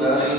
Allah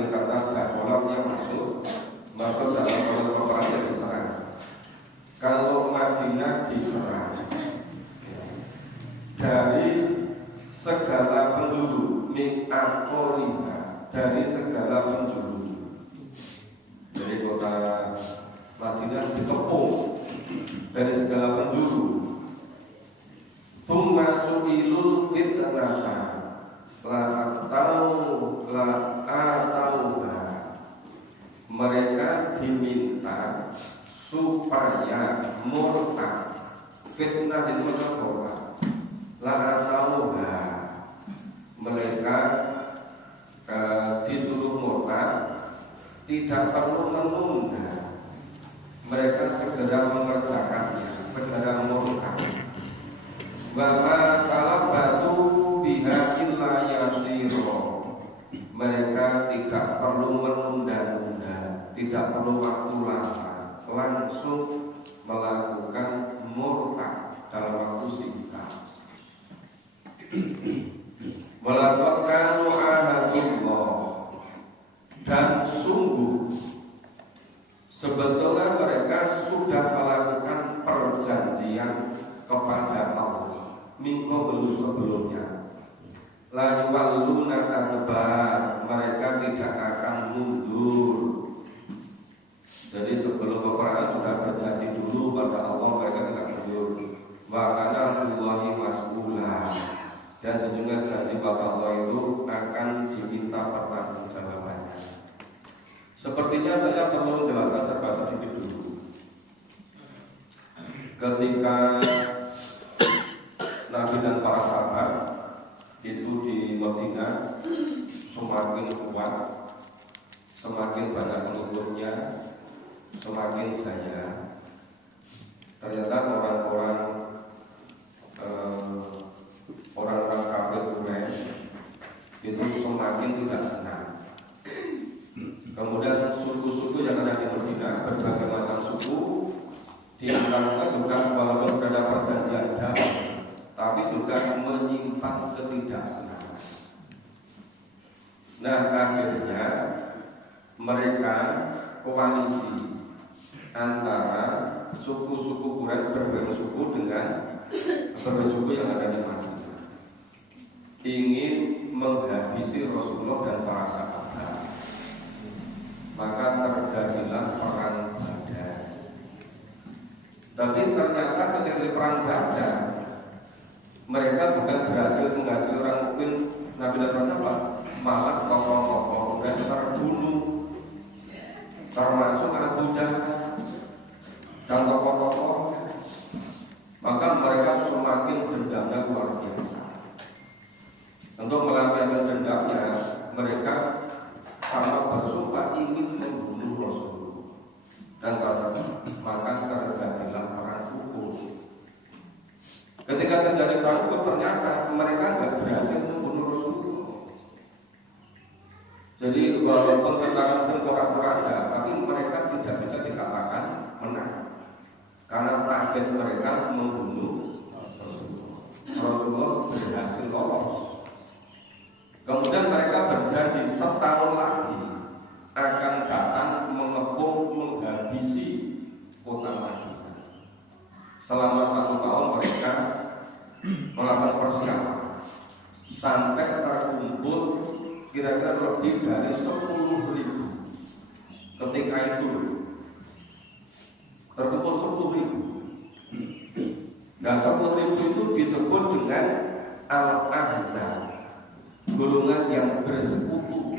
dari kata dakolotnya masuk dalam peperangan yang diserang. Kalau Madinah diserang dari segala penjuru, min aqoriha, dari segala penjuru. Jadi kota Madinah dikepung dari segala penjuru. Tsumma su'ilul fitnata la atauha. Mereka diminta supaya murtad. Fitnah itu apa? La atauha. Mereka disuruh murtad, tidak perlu menunda. Mereka segera mengerjakannya, segera murtad. Wa talabatu biha illa yasira. Mereka tidak perlu menunda-nunda, tidak perlu waktu lama, langsung melakukan murtad dalam waktu singkat. Melakukan ahadullah, dan sungguh sebetulnya mereka sudah melakukan perjanjian kepada Allah minggu sebelumnya. La yuwalluna adbar, mereka tidak akan mundur. Jadi sebelum peperangan sudah berjanji dulu pada Allah, mereka tidak mundur. Wa kana Allahi mas'ula, dan sejumlah janji pada Allah itu akan diminta pertanggungjawabannya. Sepertinya saya perlu menjelaskan serba sedikit dulu. Ketika Nabi dan para sahabat itu di Madinah semakin kuat, semakin banyak pengikutnya, semakin jaya. Ternyata orang-orang kafir Quraisy itu semakin tidak senang. Kemudian suku-suku yang ada di Madinah, berbagai macam suku, di antara juga walaupun ada perjanjian damai, tapi juga menyimpan ketidaksenangan. Nah, akhirnya mereka koalisi antara suku-suku Quraisy, berbagai suku dengan berbagai suku yang ada di Madinah, ingin menghabisi Rasulullah dan para sahabat. Maka terjadilah perang Badar. Tapi ternyata ketika perang Badar, mereka bukan berhasil menghasilkan orang mukmin Nabi dan para sahabat, malah tokoh-tokoh Quraisy terbunuh, termasuk Abu Jahal dan tokoh-tokoh. Maka mereka semakin dendamnya luar biasa. Untuk melampiaskan dendamnya, mereka sama bersumpah ingin membunuh Rasulullah dan para sahabat. Maka terjadilah perang Uhud. Ketika terjadi perang Uhud, ternyata mereka tidak berhasil membunuh Rasulullah. Jadi walaupun tekanan pura-pura, tapi mereka tidak bisa dikatakan menang, karena target mereka membunuh Rasulullah berhasil lolos. Kemudian mereka berjanji setahun lagi akan datang mengepung, menghabisi kota Madinah. Selama 1 tahun mereka melakukan persiapan sampai terkumpul kira-kira lebih dari 10.000. Ketika itu terkumpul 10.000. Nah, 10.000 itu disebut dengan Al-Ahzab, golongan yang bersekutu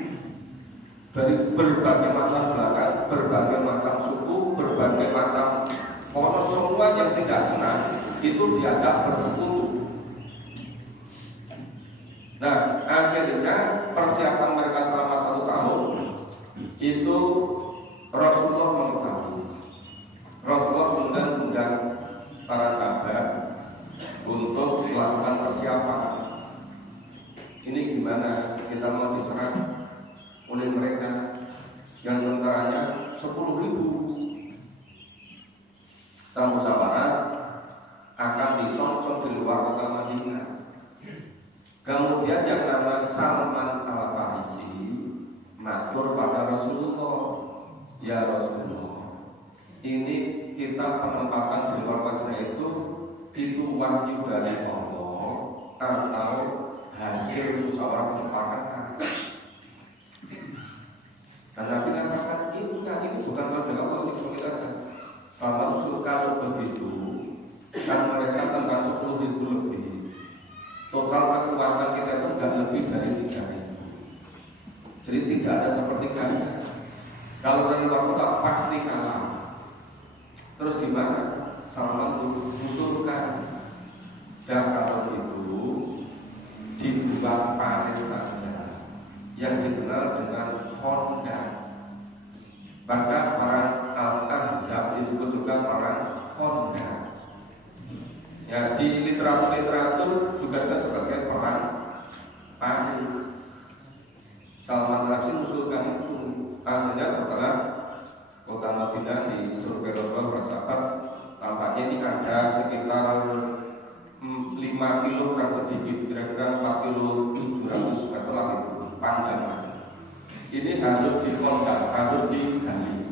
dari berbagai macam belakang, berbagai macam suku, berbagai macam poros, semua yang tidak senang itu diajak bersekutu. Nah, akhirnya persiapan mereka selama 1 tahun itu Rasulullah mengetahui. Rasulullah mengundang para sahabat untuk melakukan persiapan. Ini gimana kita mau diserang oleh mereka yang tentaranya 10.000. Kita musyawarah akan disonsong di luar kota Madinah. Kemudian yang nama Salman Al-Farisi matur ini kita penempatan di luar Madinah itu wahyu dari Allah atau hasil musyawarah kesepakatan. Dan Nabi mengatakan ini bukan wahyu Allah, itu kita aja. Sama usul kalau begitu, kan mereka tentang 10.000 lebih. Total kekuatan kita itu nggak lebih dari 3.000. Jadi tidak ada sepertiganya. Kalau dari luar kota pasti kalah. Terus gimana? Salman usulkan. Dan kalau itu dibuat paling saja yang dikenal dengan Honda. Bahkan para Al-Ahzab disebut juga para Honda. Ya, di literatur juga ada sebagai perang paling. Salman Al-Farisi mengusulkan itu. Akhirnya setelah kota Madinah di survei Rasulullah bersahabat, tampaknya ini ada sekitar 5 kilo kurang sedikit, kira-kira 4 kilo 700 meter lah itu panjangnya. Ini harus dikondang, harus digali.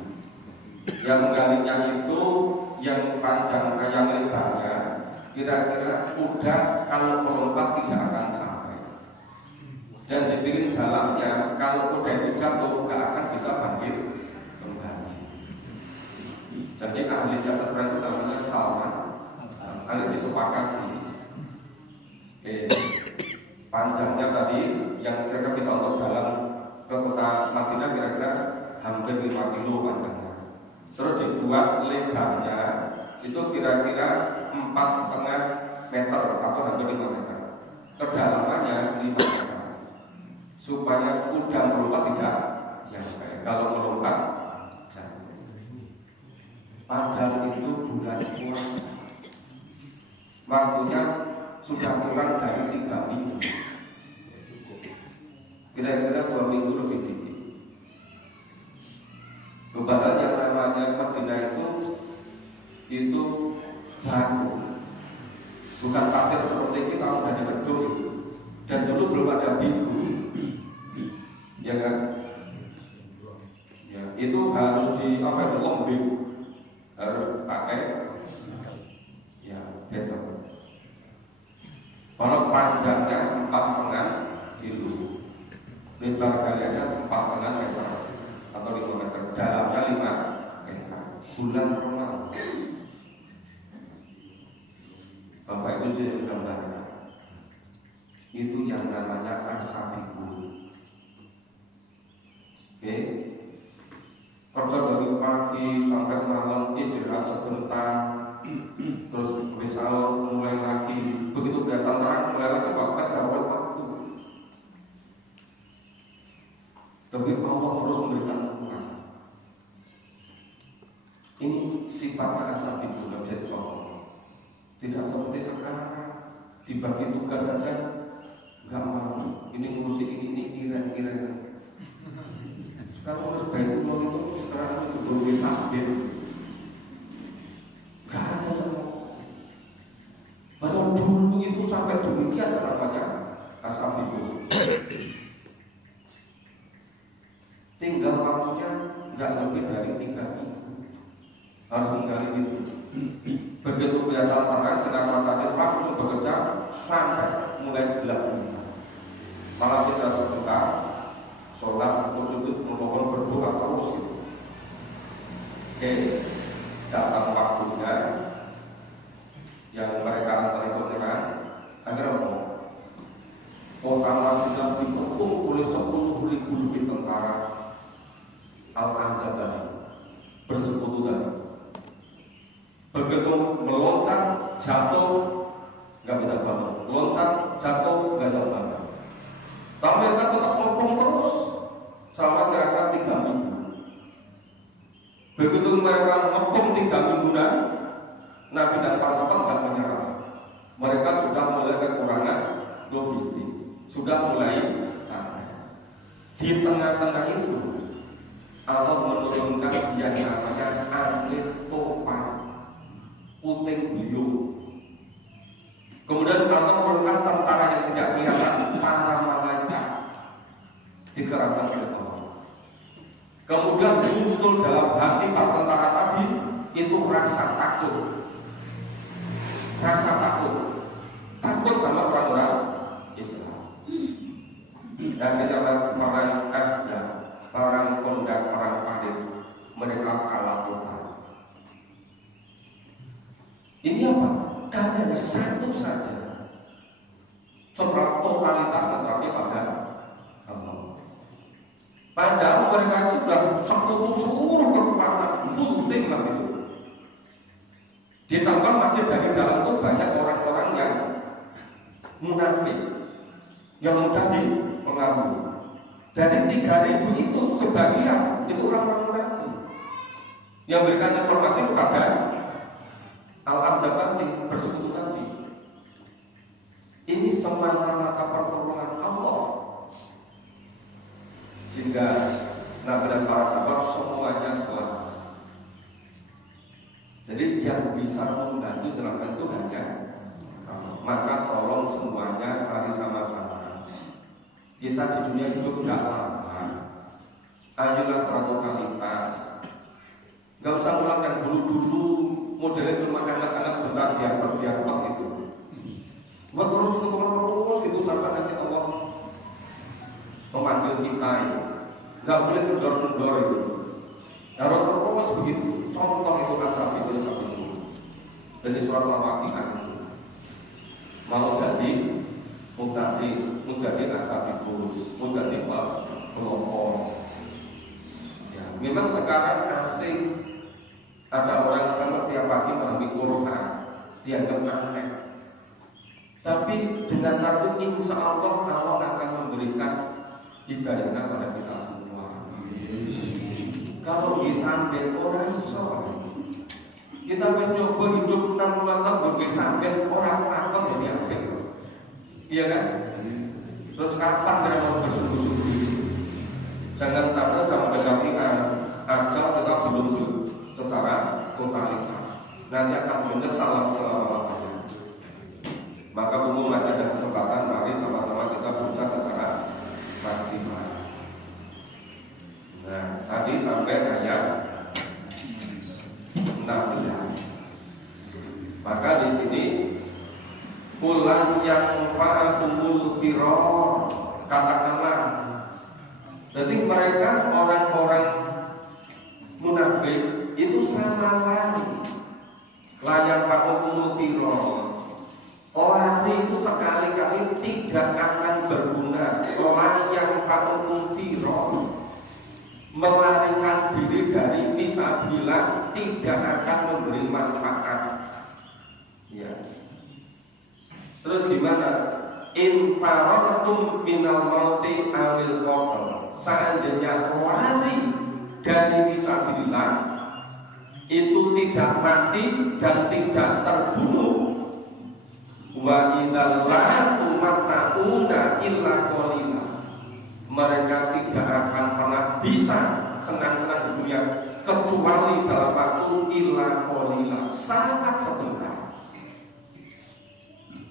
Yang menggalinya itu yang panjang, yang lebarnya kira-kira kuda kalau melompat tidak akan sampai. Dan dibikin dalamnya kalau kuda itu jatuh nggak akan bisa bangkit kembali. Jadi ahli siasat itu namanya Salman, ahli disepakati. Panjangnya tadi yang kira-kira bisa untuk jalan ke kota Madinah kira-kira hampir 5 kilo panjangnya. Terus dibuat lebarnya itu kira-kira 4,5 meter atau hampir 5 meter. Kedalamannya 5 meter. Supaya kuda melompat tidak nyampe. Kalau melompat jatuh. Padahal itu bulan puasa. Waktunya sudah kurang dari 3 minggu. Kira-kira 2 minggu lebih dikit. Padahal yang namanya Madinah itu baru, bukan pasir seperti kita udah di gedung itu. Dan dulu belum ada biru, ya kan? Ya, itu harus dilombing, harus pakai ya beton. Kalau panjangnya 4,5 kilo, lebar galiannya 4,5 meter atau 5 meter, dalamnya 5 meter. Bulan Ramadan. Bapak itu sudah menggambarkan. Itu yang namanya ashabul. Oke. Kerja dari pagi sampai malam, istirahat sebentar, terus misal mulai lagi, begitu kelihatan terang mulai lagi kejar waktu. Tapi Allah terus memberikan ukuran. Ini sifatnya ashabul, tidak bisa dicontoh. Tidak seperti sekarang dibagi tugas saja nggak mau. Ini ngurusi ini kira-kira. Sekarang harus Baitullah itu sekarang itu berupa sabit. Gak ada yang mau. Padahal dulu itu sampai demikian namanya ashabul. Tinggal waktunya nggak lebih dari 3 minggu. Harus menggali itu. Begitu kelihatan terang sinar matahari langsung bekerja sampai mulai gelap. Malah kita sebentar sholat atau sujud memohon berdoa terus itu. Oke, datang waktunya yang mereka antara itu terang. Akhirnya kota Madinah dikepung oleh 10.000 lebih tentara Al-Ahzab tadi bersekutu tadi. Begitu meloncat jatuh nggak bisa bangun, loncat jatuh nggak bisa bangun. Tapi mereka tetap ngepung terus selama kira-kira 3 minggu. Begitu mereka ngepung 3 mingguan, Nabi dan para sahabat nggak menyerah. Mereka sudah mulai kekurangan logistik, sudah mulai capek. Di tengah-tengah itu Allah menurunkan yang namanya alif topan, puting beliung. Kemudian Allah menurunkan tentara yang tidak kelihatan, para malaikat dikerahkan oleh Allah. Kemudian muncul dalam hati para tentara tadi itu rasa takut. Rasa takut sama orang-orang Islam. Dan ketika orang kondak, orang palit, mereka kalah total. Ini apa? Karena ada satu saja. Setelah totalitas masyarakat pada Allah. Padahal mereka sudah sekutu seluruh kekuatan full team lah itu. Ditambah masih dari dalam itu banyak orang-orang yang munafik, yang mudah dipengaruhi. Dari 3.000 itu sebagian itu orang-orang munafik yang berikan informasi kepada Al-Ahzab tadi, bersekutu tadi. Ini semata-mata pertolongan Allah, sehingga Nabi dan para sahabat semuanya selamat. Jadi yang bisa membantu dalam itu hanya Allah. Maka tolong semuanya mari sama-sama. Kita di dunia hidup tidak lama. Ayolah radikalitas. Gak usah ulangkan dulu modelnya cuma anak-anak bentar biar itu. Buat terus itu sampai nanti Allah memanggil kita. Gak boleh kendor-kendor itu. Harus terus begitu. Contoh itu asal itu satu. Dan di surat Al-Waqiah itu mau jadi mau jadi asal itu, mau jadi kelompok. Ya, memang sekarang asing ada orang Islam tiap pagi memahami Quran, dianggap aneh. Tapi dengan cara itu insya Allah akan memberikan hidayahnya pada kita semua. Kalau disambil orang iso, kita harus nyoba hidup 60 tahun bersambil orang akal jadi apa? Iya kan? Terus kapan kita mau bersungguh-sungguh? Jangan sampai dalam mendekati ajal kita belum secara totalitas. Nanti akan menyesal selama-lamanya. Maka umum masih ada kesempatan, mari sama-sama kita berusaha secara maksimal. Nah, tadi sampai ayat 16. Maka di sini pulang yang fa'atumul firor, katakanlah. Jadi mereka orang-orang munafik itu sama lari. Layan fa'atumul firor. Lari itu sekali-kali tidak akan berguna. Layan fa'atumul firor. Melarikan diri dari fisabilillah tidak akan memberi manfaat. Ya. Terus gimana? In farartum minal mauti awil qatl. Seandainya lari dari fisabilillah itu tidak mati dan tidak terbunuh. Wa idzal la tumatta'una illa qalila. Mereka tidak akan pernah bisa senang-senang di dunia kecuali dalam waktu illa qalila, sangat sebentar.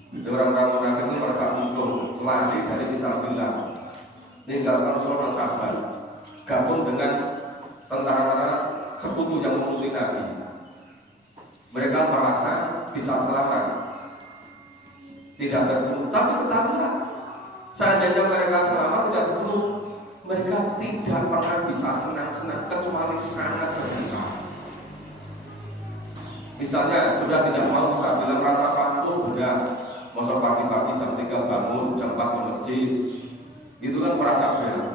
Orang-orang munafik itu merasa untung, lari dari fisabilillah, meninggalkan seorang sahabat, gabung dengan tentara-tentara sekutu yang memusuhi Nabi. Mereka merasa bisa selamat, tidak terbunuh. Tapi ketahuilah, seandainya mereka selamat tidak terbunuh, mereka tidak pernah bisa senang-senang kecuali sangat sebentar. Misalnya sudah tidak mau sambil merasa patuh, udah masuk pagi-pagi jam 3 bangun, jam 4 ke masjid, itu kan merasa berat.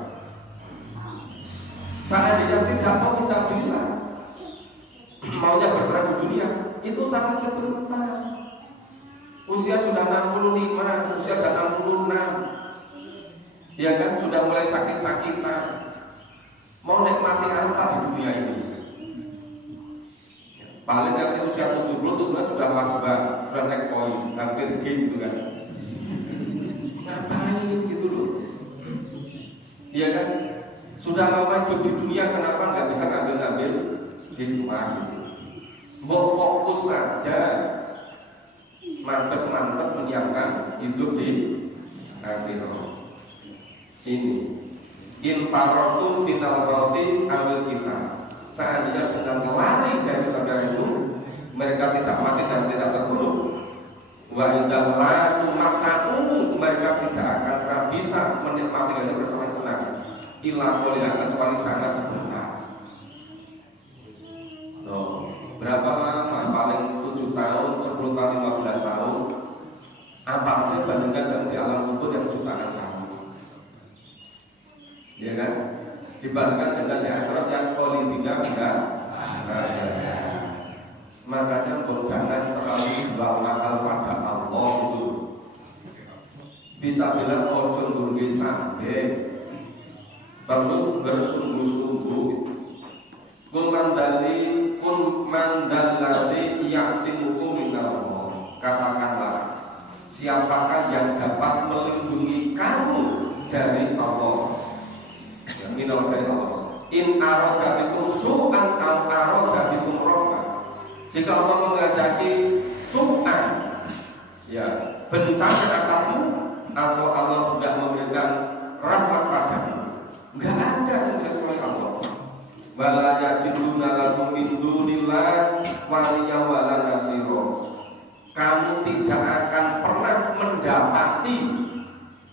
Seandainya tidak mau bisa bilang maunya berserah di dunia, itu sangat sebentar. Usia sudah 65, usia sudah 66, ya kan, sudah mulai sakit-sakitan. Mau nikmati apa di dunia ini? Paling nanti usia 70 itu sudah wasbah, sudah naik koin, hampir gitu kan. Ngapain gitu loh? Iya kan? Sudah lama hidup di dunia, kenapa nggak bisa ngambil hikmah gitu? Mau fokus saja, mantep-mantep menyiapkan hidup di akhirat. Ini infarotum minal mauti awil kita. seandainya dengan lari dari saudara itu mereka tidak mati dan tidak terbunuh. Wa idza latu matamu, mereka tidak akan bisa menikmati dengan bersenang-senang. Ila qalilan, kecuali sangat sebentar. Berapa lama? Paling 7 tahun, 10 tahun, 15 tahun. Apa artinya bandingkan dengan di alam kubur yang jutaan tahun? Ya kan? Dibandingkan dengan di akhirat yang politiknya enggak ada. Makanya jangan terlalu berwakal pada Allah itu. Bisa bilang ojo nggih sampe perlu bersungguh-sungguh. Kun mandallati ya'simukum minallah. Katakanlah, siapakah yang dapat melindungi kamu dari Allah? Ya, minal dari Allah. In arada bikum su'an am arada bikum rahmah. Jika Allah menghendaki su'an, ya, bencana atasmu, atau Allah tidak memberikan rahmat padamu, enggak ada yang kecuali Allah. Wala yajiduna lakum min dunillah waliya wala nasira. Kamu tidak akan pernah mendapati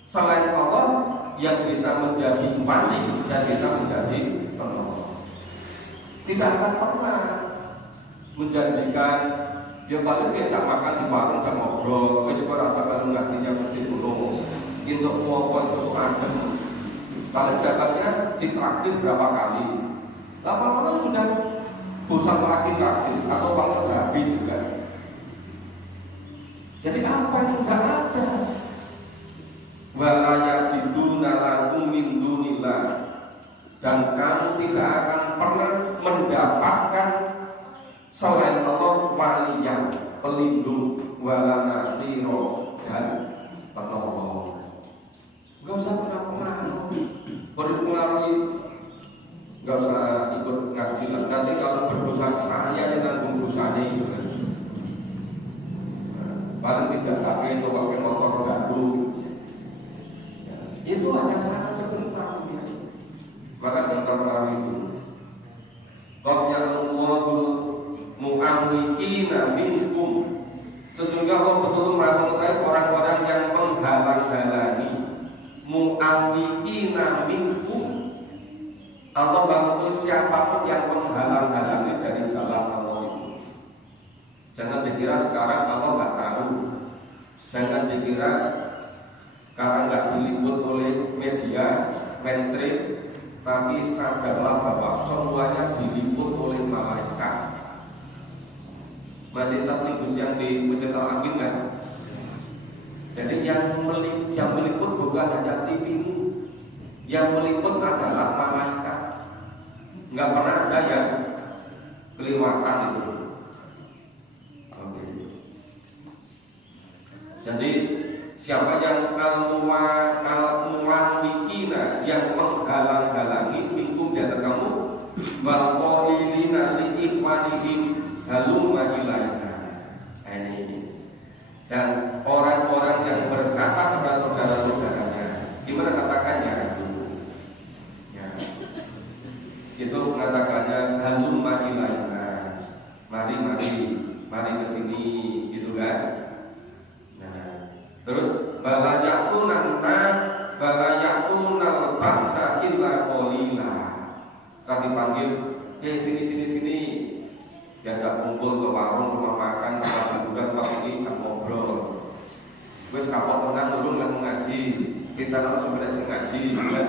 selain Allah yang bisa menjadi wali dan bisa menjadi penolong. Tidak akan pernah menjanjikan dia paling diajak makan di warung jam ngobrol, wis kok rasa baru ngajinya masjid dulu. Untuk puas susu adem. Paling dapatnya ditraktir berapa kali. Lama-lama sudah bosan lagi atau paling habis juga. Jadi apa itu enggak ada. Wala yajiduna lakum min dunillah, dan kamu tidak akan pernah mendapatkan selain Allah waliyan, pelindung, wala nasiro, dan penolong. Gak usah pengaruh, berpengaruhi, gak usah ikut ngaji lah. Nanti kalau berdosa saya ditanggung dosanya itu kan. Paling dijajakin atau pakai motor baru. Itu hanya sangat sebentar ya. Maka jangan terpengaruh itu. Qayyallahu mu'amwikina minkum. Sesungguhnya Allah betul-betul maha mengetahui orang-orang yang menghalang-halangi. Mu'amwikina minkum. Allah betul siapapun yang menghalang-halangi dari jalan Allah itu. Jangan dikira sekarang Allah nggak tahu. Jangan dikira karena nggak diliput oleh media mainstream, tapi sadarlah bahwa semuanya diliput oleh malaikat. Masih satu minggu siang di Masjid Al-Amin kan? Jadi yang meliput bukan hanya TV-mu, yang meliput adalah malaikat. Nggak pernah ada yang kelewatan itu. Oke. Jadi siapa yang al-muwamikina, yang menghalang-halangi minkum di antara kamu, wal qailina li ikhwanihim halumma ilaina. Ini. Dan orang-orang yang berkata kepada saudara-saudaranya, gimana katakannya itu? Ya. Itu mengatakannya halumma ilaina. Mari ke sini, gitu kan? Terus balayatunal baksa illa qalila. Tadi panggil, sini. Diajak kumpul ke warung, rumah makan, tempat hiburan, tempat ini, cak ngobrol. Wes kapok tenan urung lah ngaji. Kita harus sebenarnya ngaji, kan?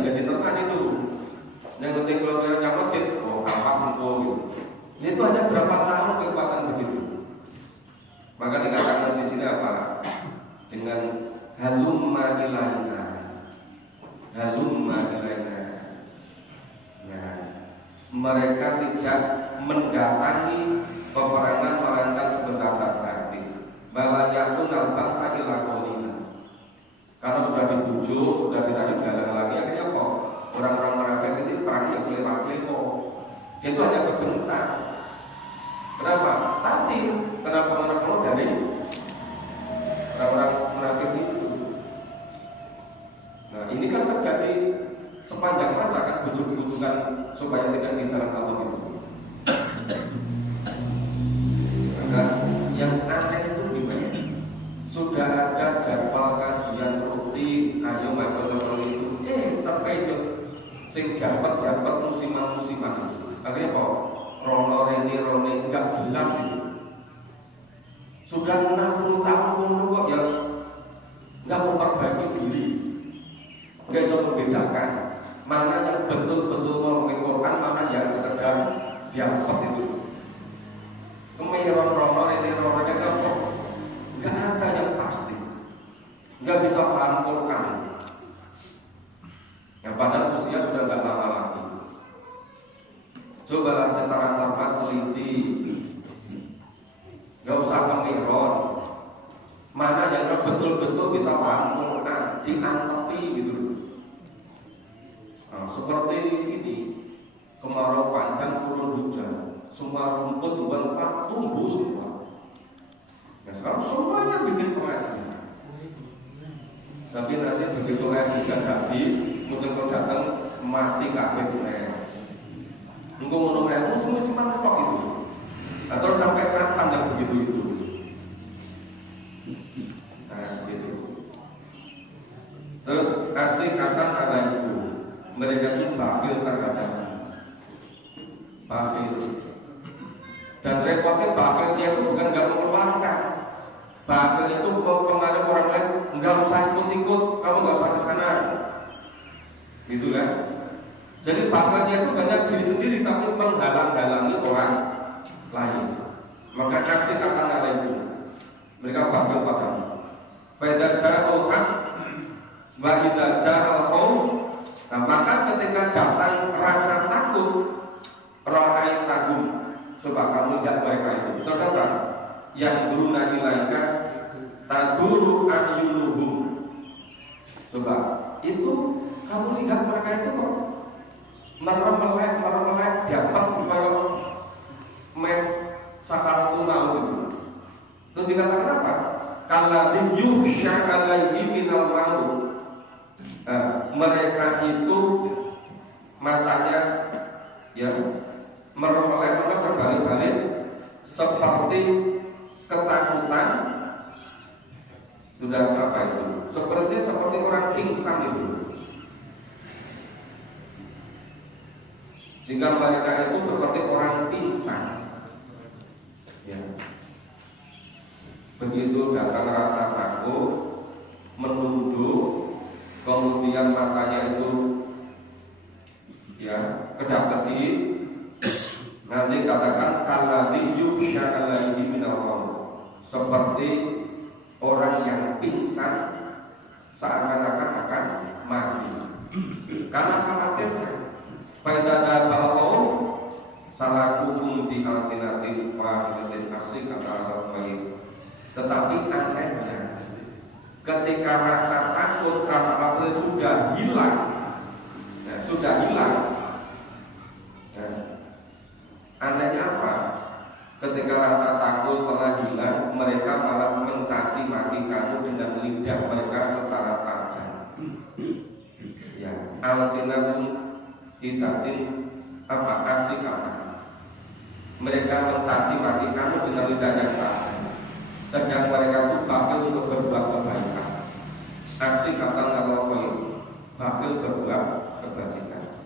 Jadi tenan itu. Yang penting kalau yang masjid, apa sempo gitu. Itu hanya berapa tahun kekuatan begitu. Maka dikatakan di sini apa? Dengan halumma ilaina. Nah, mereka tidak mendatangi peperangan melainkan sebentar saja. Balayatun al-bangsa ila qalina. Karena sudah dibujuk, sudah tidak digalang lagi, akhirnya kok orang-orang munafik itu perangnya boleh kok. Itu hanya sebentar. Kenapa? Tadi kenapa munafik dari orang munafik itu? Nah, ini kan terjadi sepanjang masa kan bujuk-bujukan supaya tidak di jalan Allah itu. Maka yang aneh itu gimana? Sudah ada jadwal kajian rutin, ayo betul itu, terkejut, sing dapat musiman-musiman itu. Akhirnya kok rono rene nggak jelas itu. Sudah 60 tahun kok ya nggak memperbaiki diri, nggak bisa membedakan mana yang betul-betul mau Quran, mana yang sekedar diangkat itu. Kemeron rono rene kok nggak ada yang pasti, nggak bisa paham Quran. Yang padahal usia sudah nggak lama lagi. Cobalah secara cermat teliti, nggak usah kemeron. Mana yang betul-betul bisa paham Quran, diantepi gitu. Nah, seperti ini, kemarau panjang turun hujan, semua rumput lengkap tumbuh semua. Nah, sekarang semuanya bikin pengajian. Tapi nanti begitu air hujan habis, musim kau datang mati kabeh air. Engkau mau air semua mentok itu. Atau sampai kapan yang begitu itu? Nah, gitu. Terus kasih kata ada itu, mereka itu bakhil terhadap bakhil. Dan repotnya bakhilnya itu bukan nggak mengeluarkan. Bakhil itu pengaruh orang lain, nggak usah ikut-ikut, kamu nggak usah ke sana, gitu kan? Jadi bakhilnya itu banyak diri sendiri, tapi menghalang-halangi orang lain. Maka kasih kata itu, mereka bakhil padamu. Faidah ja'al haq wa idza ja'al khauf. Nah, maka ketika datang rasa takut, ra'ai takut, coba kamu lihat mereka itu, saudara, yang duruna ilaika taduru ayyunuhum. Coba itu kamu lihat mereka itu kok merem-melek dapat kayak sakaratul maut itu. Terus dikatakan apa? Kalladzi yuhsya alaihi minal maut. Mereka itu matanya ya merem-melek terbalik-balik seperti ketakutan. Sudah apa itu? Seperti orang pingsan itu. Sehingga mereka itu seperti orang pingsan. Ya. Begitu datang rasa takut, menunduk, kemudian matanya itu ya kedap-kedip. Nanti katakan kalladzi yughsha alaihi minal maut, seperti orang yang pingsan seakan-akan akan mati karena khawatirnya. Faidada balqau salakukum di alsinatin fa'idatin asik kata baik. Tetapi anehnya ketika rasa takut, rasa khawatir sudah hilang, anehnya apa? Ketika rasa takut telah hilang, mereka malah mencaci maki kamu dengan lidah mereka secara tajam. Ya, alsinatun hidatin apa asik apa? Mereka mencaci maki kamu dengan lidah yang tajam. Sedang mereka itu bakhil untuk berbuat kebaikan. Asik kata kalau bakhil berbuat kebajikan.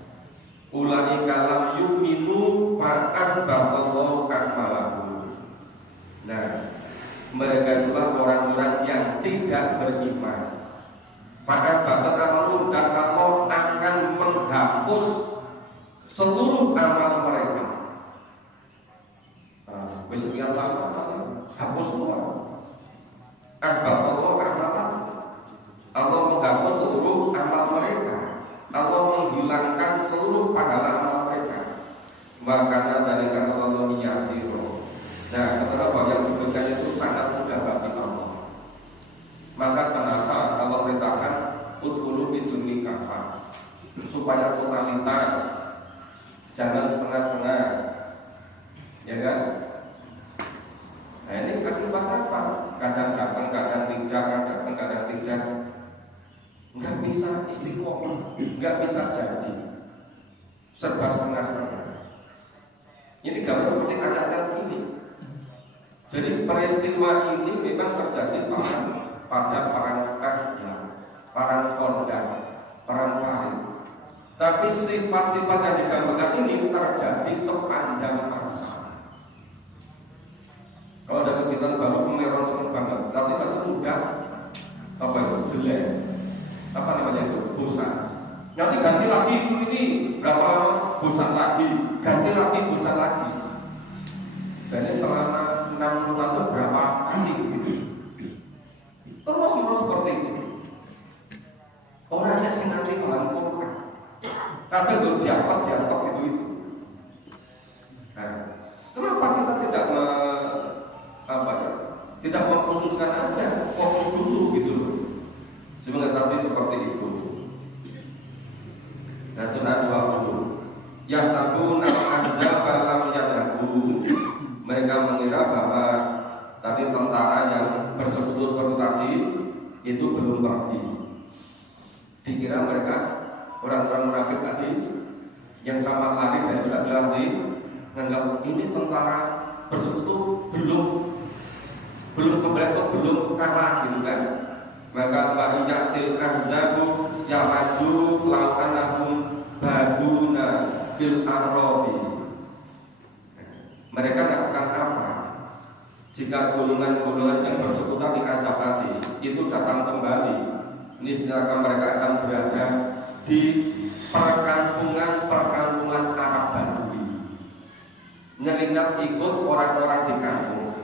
Ulai kalam yu'minu fa'an baqallahu akmalahu. Nah, mereka itulah orang-orang yang tidak beriman. Fa'an baqallahu dan Allah akan menghapus seluruh amal mereka. Sekian lama hapus semua. Baqallahu akmalahu. Allah menghapus seluruh amal mereka. Allah menghilangkan seluruh pahala amal mereka. Makanya dari kata Allah yasiru. Nah, kata bahwa yang diberikan itu sangat mudah bagi Allah. Maka kenapa Allah perintahkan udhulu bisulmi kafah, supaya totalitas, jangan setengah-setengah, ya kan? Nah, ini akibat apa? Kadang datang, kadang tidak, kadang datang, kadang tidak. nggak bisa istiqomah, nggak bisa jadi, serba setengah-setengah. Ini gambar seperti ayat ini. Jadi peristiwa ini memang terjadi pada perang Ahzab, perang Khandaq, perang Parit. Tapi sifat-sifat yang digambarkan ini terjadi sepanjang masa. Kalau ada kegiatan baru pemeran senang banget, tapi nanti mudah apa itu jelek, apa namanya itu bosan. Nanti ganti lagi ini berapa lama bosan lagi, ganti lagi bosan lagi. Jadi selama 60 tahun berapa kali gitu. Terus seperti itu. Orangnya sing ngerti paham Quran. Kata gue diantok itu. Nah, kenapa kita tidak mengkhususkan aja, fokus dulu gitu loh. Cuma nggak seperti itu. Nah, itu ayat 20. Yang satu Ahzab lam yadhabu. Mereka mengira bahwa tadi tentara yang bersekutu seperti tadi itu belum pergi. Dikira mereka orang-orang munafik tadi yang sama lari dari Sabillah tadi menganggap ini tentara bersekutu belum kembali atau belum kalah gitu kan. Maka wa'iyatil ahzabu ya'adu la'anahum baduna fil arabi. Mereka katakan apa? Jika golongan-golongan yang bersekutu di Ahzab tadi itu datang kembali, niscaya mereka akan berada di perkampungan Arab Badui, nyelinap ikut orang-orang di kampung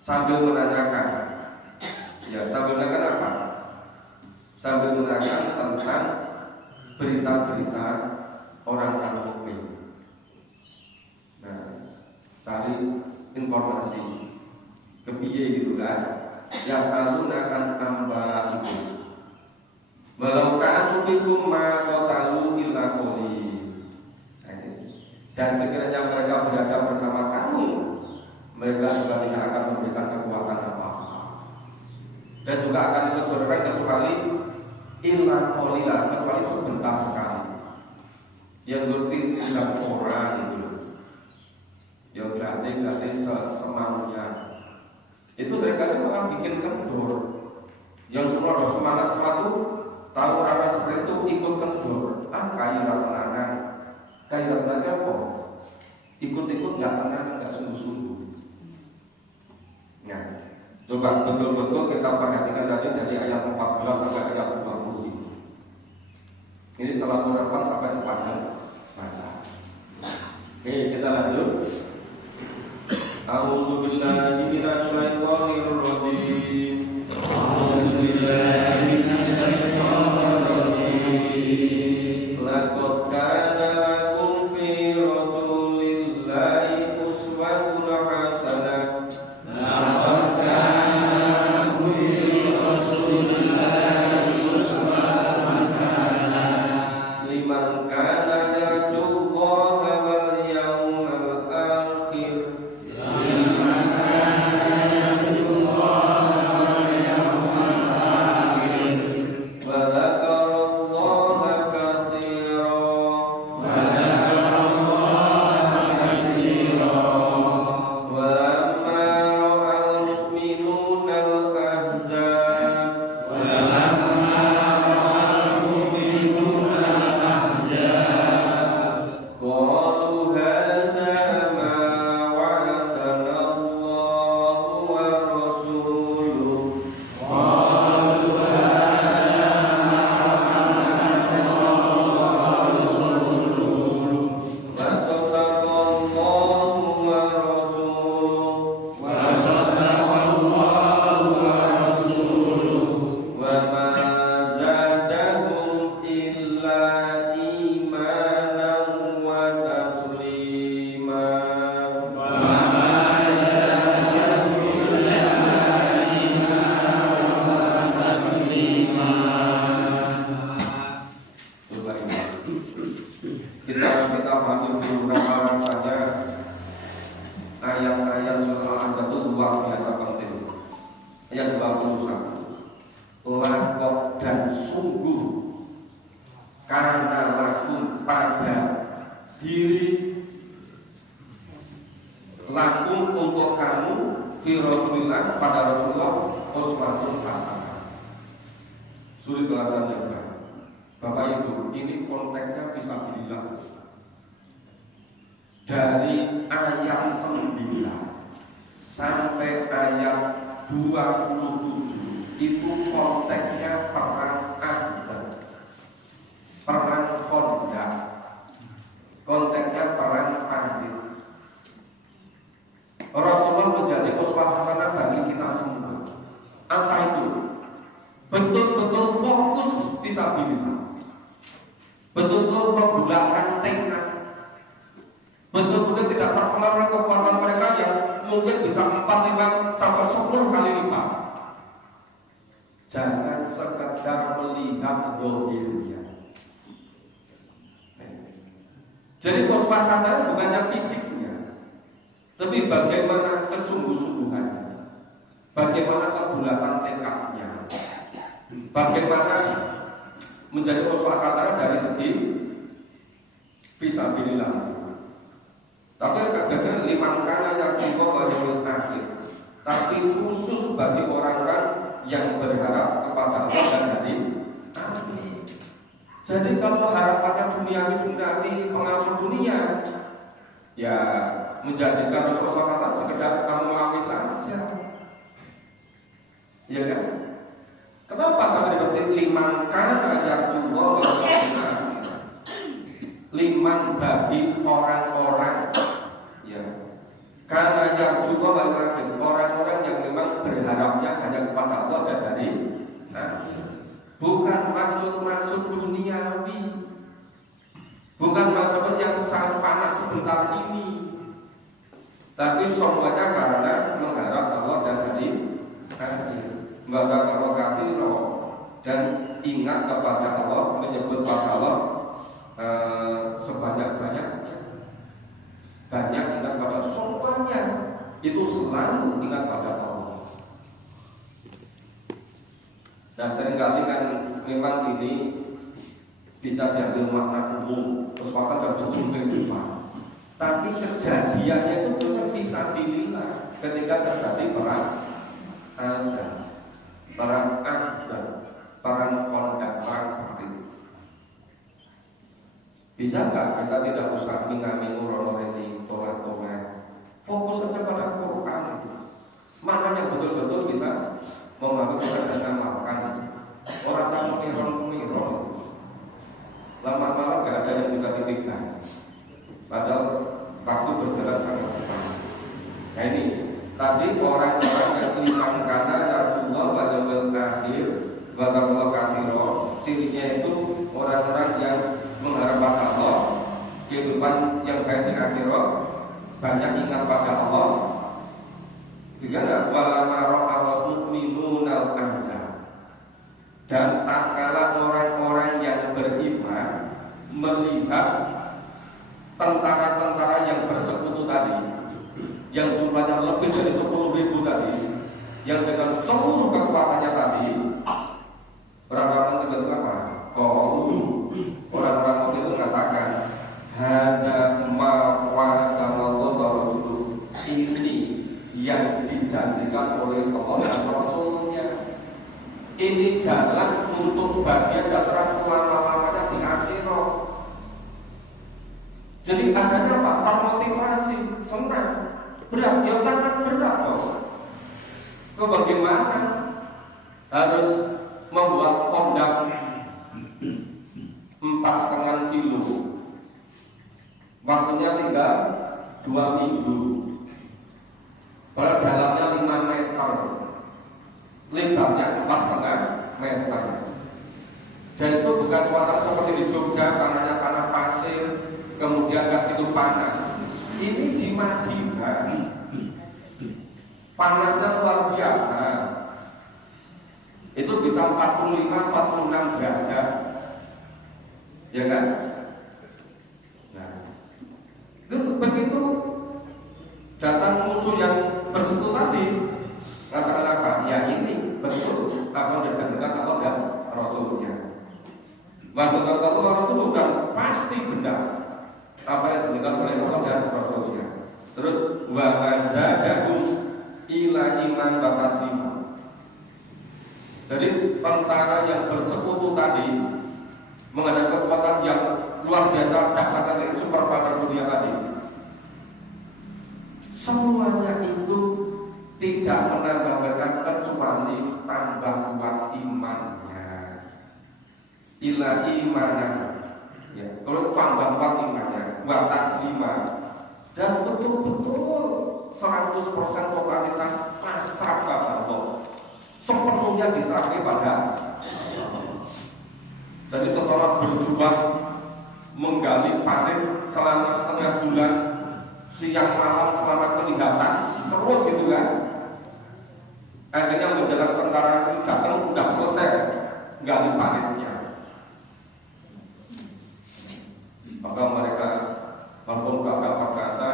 sambil menanyakan apa? Sambil menanyakan tentang berita-berita orang-orang mukmin. Nah, cari informasi kepiye gitu kan. Yas'aluna kan ambaikum walau kanu fikum ma qatalu illa qali. Dan sekiranya mereka berada bersama kamu, mereka juga tidak akan memberikan kekuatan apa-apa, dan juga akan ikut berperang kecuali illa qalila, kecuali sebentar sekali. Yang ngerti tidak orang itu, yang gratis semaunya. Itu seringkali malah bikin kendor. Yang semua ada semangat itu, tahu orang seperti itu ikut kendor. Kayu tenangan, kayu tenangan kok ikut-ikut nggak tenang, nggak sungguh-sungguh. Nah, coba betul-betul kita perhatikan tadi dari ayat 14 sampai ayat 20. Ini salah Quran sampai sepanjang masa. Oke, kita lanjut. A'udzu billahi minasyaitonir rajim. A'udzu billahi minasyaitonir rajim. Laqad kana lakum fi rasulillahi uswatun hasanah. Laqad kana lakum fi rasulillahi uswatun hasanah. Liman kana yarjullaha wal yawmal akhir. Ayat 21. Lakok dan sungguh karena lakum pada diri lakum untuk kamu fi Rasulillah pada Rasulullah uswatun hasanah. Sulit teladan yang baik. Bapak Ibu, ini konteksnya fisabilillah. Dari ayat 9 sampai ayat 27 itu konteksnya perang Ahzab, perang Khandaq, konteksnya perang Badr. Rasulullah menjadi uswah hasanah bagi kita semua. Apa itu? Betul-betul fokus fisabilillah, betul-betul membulatkan tekad, betul-betul tidak terpengaruh oleh kekuatan mereka yang mungkin bisa 4, 5, sampai 10 kali lipat. Jangan sekedar melihat dohirnya. Jadi uswah hasanah bukannya fisiknya, tapi bagaimana kesungguh-sungguhannya, bagaimana kebulatan tekadnya, bagaimana menjadi uswah hasanah dari segi fisabilillah. Tapi kadang-kadang liman kana yarjuqa wal yawmil akhir. Tapi khusus bagi orang-orang yang berharap kepada Allah dan hari akhir. Jadi kalau harapannya duniawi, pengalaman dunia, ya menjadikan Rasulullah kata sekedar kamu alami saja. Ya kan? Kenapa sampai dikatakan liman kana yarjuqa wal yawmil akhir? Liman bagi orang-orang, ya, karena yang juga balik orang-orang yang memang berharapnya hanya kepada Allah dan hari akhir. Bukan maksud duniawi, bukan maksud yang sangat fana sebentar ini, tapi semuanya karena mengharap Allah dan hari akhir. Bahwa kalau kafir dan ingat kepada Allah, menyebut pada Allah sebanyak-banyaknya, banyak ingat pada semuanya, itu selalu ingat pada Allah. Nah seringkali kan memang ini bisa diambil makna umum, kesepakatan dalam satu kehidupan, tapi kejadiannya itu bukan fisabilillah. Ketika terjadi perang Ahzab, perang Khandaq, perang Badr, bisa nggak kita tidak usah mengami urologi tolat-tolat, fokus saja pada Quran, mana yang betul-betul bisa membantu kita dan mengamalkan. Orang sama miron, lama-lama nggak ada yang bisa dipegang, padahal waktu berjalan sangat cepat. Nah ini tadi orang-orang yang liman kana yarjuqa wal yawmil akhir wa taqwa kathiro, cirinya itu orang-orang yang mengharap pada Allah, kehidupan yang baik di akhirat, banyak ingat pada Allah. Juga walama ra'al mu'minunal ahzab, dan tak kala orang-orang yang beriman melihat tentara-tentara yang bersekutu tadi, yang jumlahnya lebih dari 10.000 tadi, yang dengan seluruh kekuatannya tadi, orang-orang itu apa? Orang-orang itu mengatakan hada ma wa'adallahu wa rasuluh, ini yang dijanjikan oleh Allah dan Rasulnya, ini jalan untuk bahagia sejahtera selama-lamanya di akhirat. Jadi adanya apa? Termotivasi, senang, berat, ya sangat berat loh. Bagaimana harus membuat Khandaq 4,5 kilo, waktunya tinggal 2 minggu, dalamnya 5 meter, lebarnya 4,5 meter, dan itu bukan suasana seperti di Jogja, tanahnya tanah pasir, kemudian nggak itu panas. Ini di Madinah panasnya luar biasa, itu bisa 45-46 derajat, ya kan? Nah, itu begitu datang musuh yang bersekutu tadi, katakan apa? Ya ini betul apa yang dijanjikan Allah dan Rasulnya. Wasodaqallahu wa rasuluhu, dan pasti benar apa yang dilakukan oleh Allah dan Rasulnya. Terus wa mazadahu ila iman batas 5. Jadi tentara yang bersekutu tadi menghadapi kekuatan yang luar biasa dahsyat dari super power dunia tadi, semuanya itu tidak menambah mereka kecuali tambah kuat imannya. Ila imanan, ya, kalau tambah kuat imannya, batas 5, dan betul-betul 100% totalitas pasrah kepada Allah, sepenuhnya diserahkan pada Allah. Jadi setelah berjuang menggali parit selama setengah bulan, siang malam selama penglihatan terus gitu kan, akhirnya menjelang tentara itu datang udah selesai gali paritnya. Maka mereka walaupun gagah perkasa,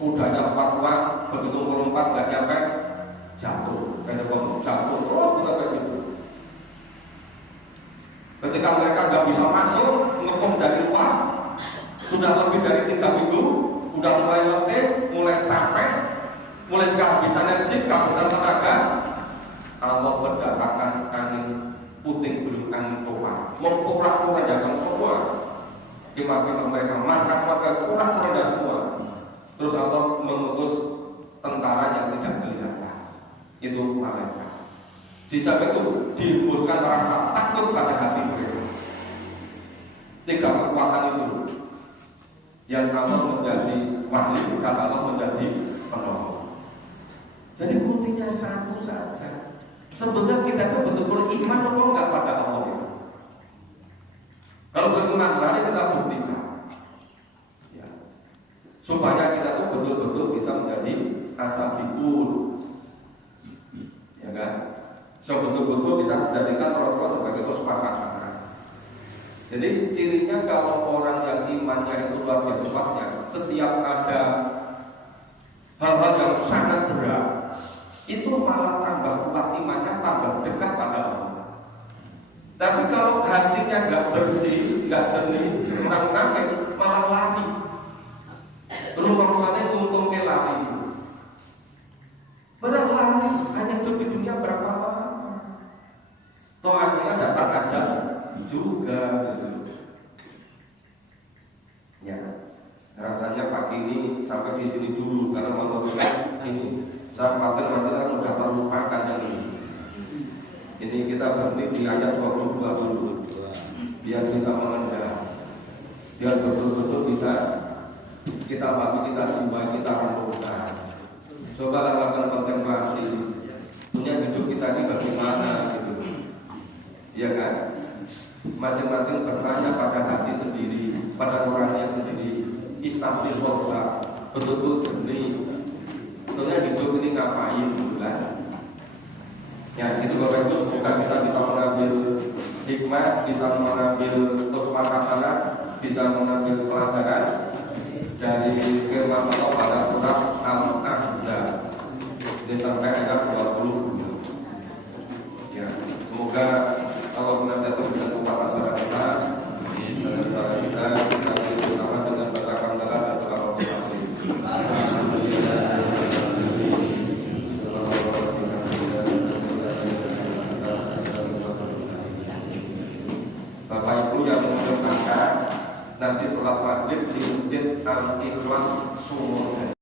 kudanya 4 orang, begitu melompat gak nyampe jatuh, jatuh terus kita kayak gitu. Ketika mereka gak bisa masuk, ngepom dari luar, sudah lebih dari 3 minggu, udah mulai letih, mulai capek, mulai kehabisan energi, kehabisan tenaga, Allah mendatangkan angin puting beliung, angin topan, memporak-porandakan semua kemampuan mereka, markas mereka porak-poranda semua. Terus Allah mengutus tentara yang tidak kelihatan, itu malaikat. Di samping itu dihembuskan rasa takut pada hati mereka. 3 kekuatan itu yang kalau menjadi wali, kalau menjadi penolong. Jadi kuncinya satu saja. Sebenarnya kita itu betul-betul iman atau enggak pada Allah itu. Kalau beriman, mari kita buktikan, ya, supaya kita itu betul-betul bisa menjadi asabiqun, ya kan? So betul-betul bisa menjadikan Rasulullah sebagai uswah hasanah. Jadi cirinya kalau orang yang imannya itu luar biasa kuatnya, setiap ada hal-hal yang sangat berat, itu malah tambah kuat imannya, tambah dekat pada Allah. Tapi kalau hatinya nggak bersih, nggak jernih, orang munafik, malah lari. Rumah untung ke lari. Benar lari, hanya hidup di dunia berapa lama? Toh akhirnya datang aja juga. Ya, rasanya pagi ini sampai di sini dulu karena mau ini. Saya khawatir nanti udah terlupakan yang ini. Ini kita berhenti di ayat 22 dulu, biar bisa mengendal, biar betul-betul bisa kita bagi, kita jiwa, kita renungkan. Coba lakukan kontemplasi, punya hidup kita ini bagaimana gitu, ya kan? Masing-masing bertanya pada hati sendiri, pada orangnya sendiri. Istighfar, betul-betul jernih. Soalnya hidup ini ngapain gitu kan? Ya, itu Bapak Ibu, semoga kita bisa mengambil hikmah, bisa mengambil uswah hasanah, bisa mengambil pelajaran dari firman Allah pada surat Al-Ahzab. Ini sampai ayat 20. Ya, semoga Allah senantiasa memberikan kekuatan kepada kita, dan kepada kita bersama dengan bertakwa dan bertakwa Bapak Ibu yang mendengarkan, nanti sholat maghrib di masjid Al-Ikhlas Sumur